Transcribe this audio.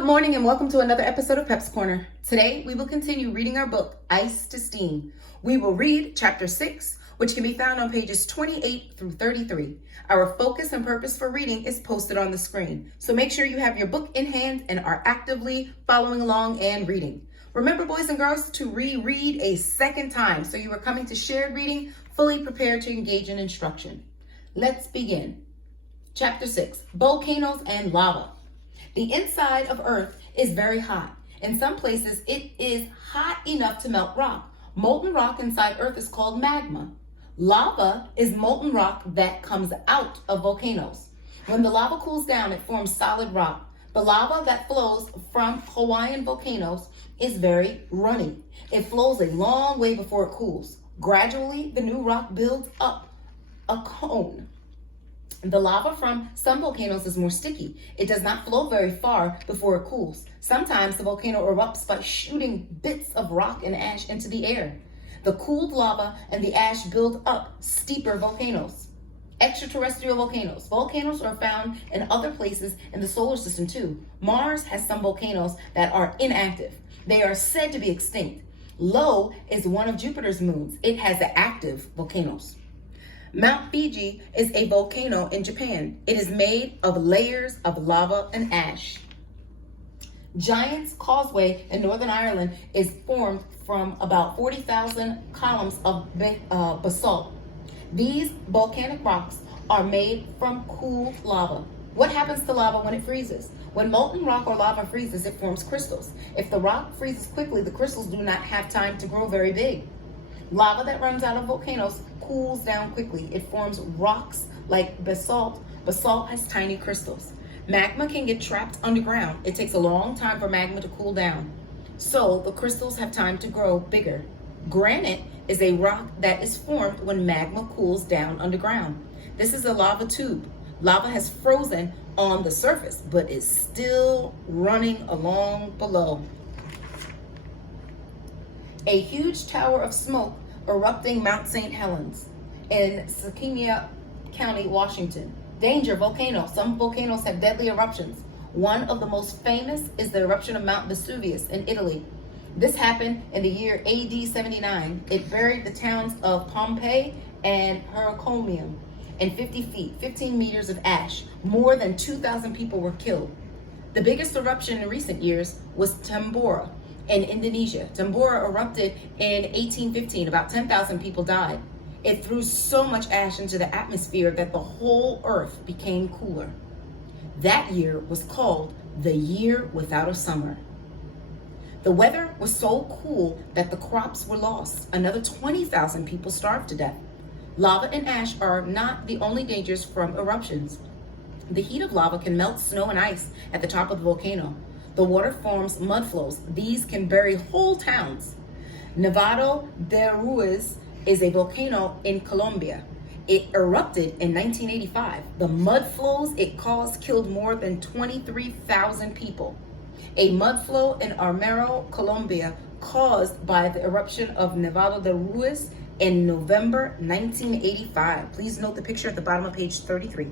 Good morning and welcome to another episode of Pep's Corner. Today, we will continue reading our book, Ice to Steam. We will read chapter 6, which can be found on pages 28 through 33. Our focus and purpose for reading is posted on the screen, so make sure you have your book in hand and are actively following along and reading. Remember, boys and girls, to reread a second time, so you are coming to shared reading, fully prepared to engage in instruction. Let's begin. Chapter 6, Volcanoes and Lava. The inside of Earth is very hot. In some places, it is hot enough to melt rock. Molten rock inside Earth is called magma. Lava is molten rock that comes out of volcanoes. When the lava cools down, it forms solid rock. The lava that flows from Hawaiian volcanoes is very runny. It flows a long way before it cools. Gradually, the new rock builds up a cone. The lava from some volcanoes is more sticky. It does not flow very far before it cools. Sometimes the volcano erupts by shooting bits of rock and ash into the air. The cooled lava and the ash build up steeper volcanoes. Extraterrestrial volcanoes. Volcanoes are found in other places in the solar system too. Mars has some volcanoes that are inactive. They are said to be extinct. Io is one of Jupiter's moons. It has the active volcanoes. Mount Fuji is a volcano in Japan. It is made of layers of lava and ash. Giant's Causeway in Northern Ireland is formed from about 40,000 columns of basalt. These volcanic rocks are made from cooled lava. What happens to lava when it freezes? When molten rock or lava freezes, it forms crystals. If the rock freezes quickly, the crystals do not have time to grow very big. Lava that runs out of volcanoes cools down quickly. It forms rocks like basalt. Basalt has tiny crystals. Magma can get trapped underground. It takes a long time for magma to cool down, so the crystals have time to grow bigger. Granite is a rock that is formed when magma cools down underground. This is a lava tube. Lava has frozen on the surface, but is still running along below. A huge tower of smoke erupting Mount St. Helens in Sequoia County, Washington. Danger, volcano. Some volcanoes have deadly eruptions. One of the most famous is the eruption of Mount Vesuvius in Italy. This happened in the year AD 79. It buried the towns of Pompeii and Herculaneum in 50 feet, 15 meters of ash. More than 2,000 people were killed. The biggest eruption in recent years was Tambora in Indonesia. Tambora erupted in 1815. About 10,000 people died. It threw so much ash into the atmosphere that the whole earth became cooler. That year was called the Year Without a Summer. The weather was so cool that the crops were lost. Another 20,000 people starved to death. Lava and ash are not the only dangers from eruptions. The heat of lava can melt snow and ice at the top of the volcano. The water forms mud flows. These can bury whole towns. Nevado de Ruiz is a volcano in Colombia. It erupted in 1985. The mud flows it caused killed more than 23,000 people. A mud flow in Armero, Colombia, caused by the eruption of Nevado de Ruiz in November 1985. Please note the picture at the bottom of page 33.